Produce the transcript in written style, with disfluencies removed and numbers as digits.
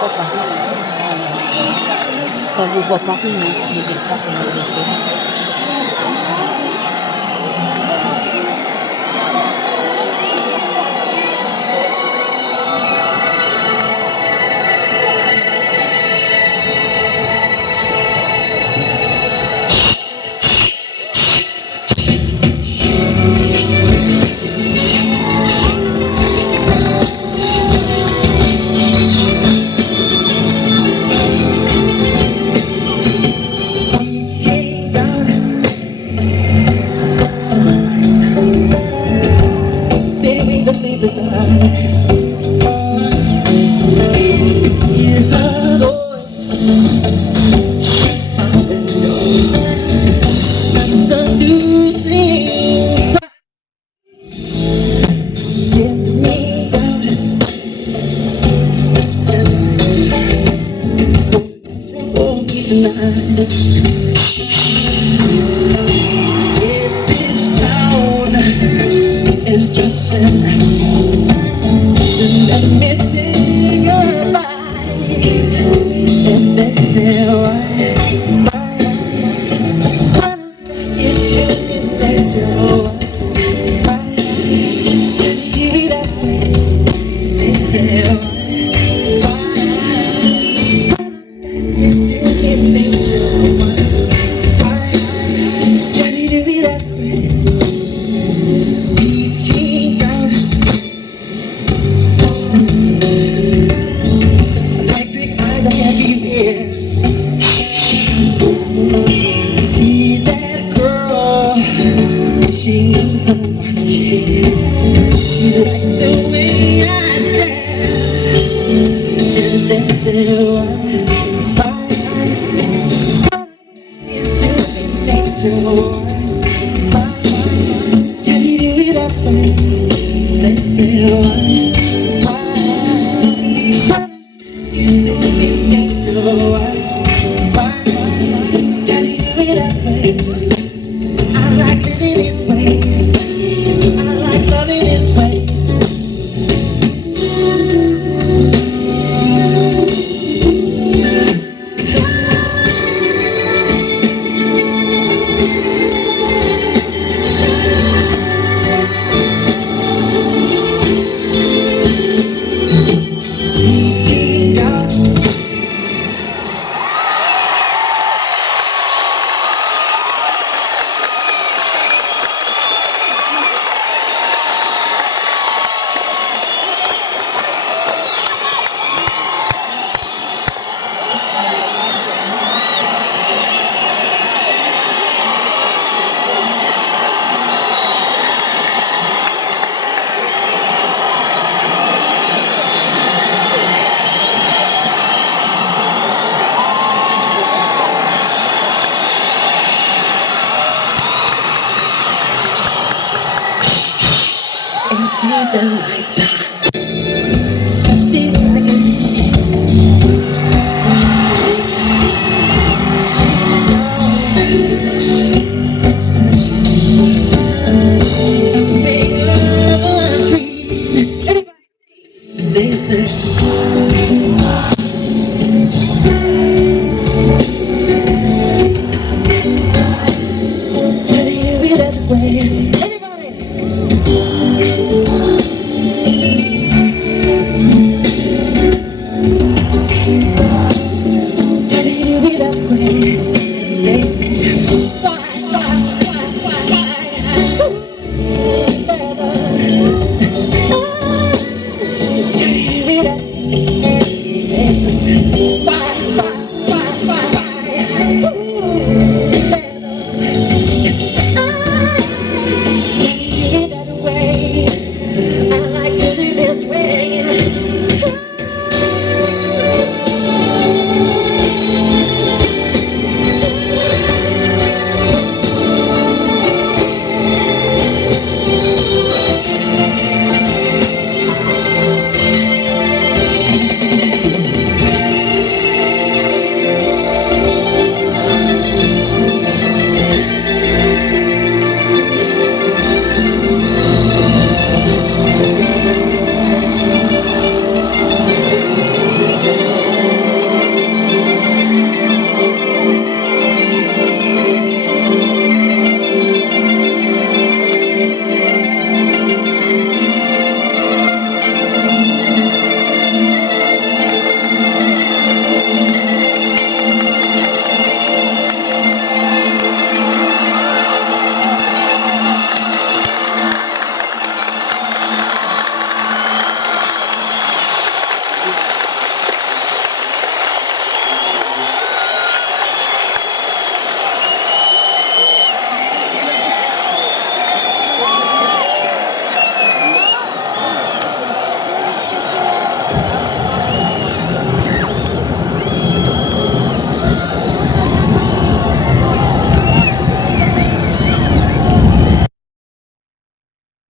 papà. Salvo papà che mi dice il capo non lo so. Baby, the sleep is hear her voice. The new thing get me out. Won't be tonight. If this town is just let me take a bite. And then it's just that you're give me that way. See that girl, she likes the way I dance, and that's I like living this way. I like loving this way. Into the light.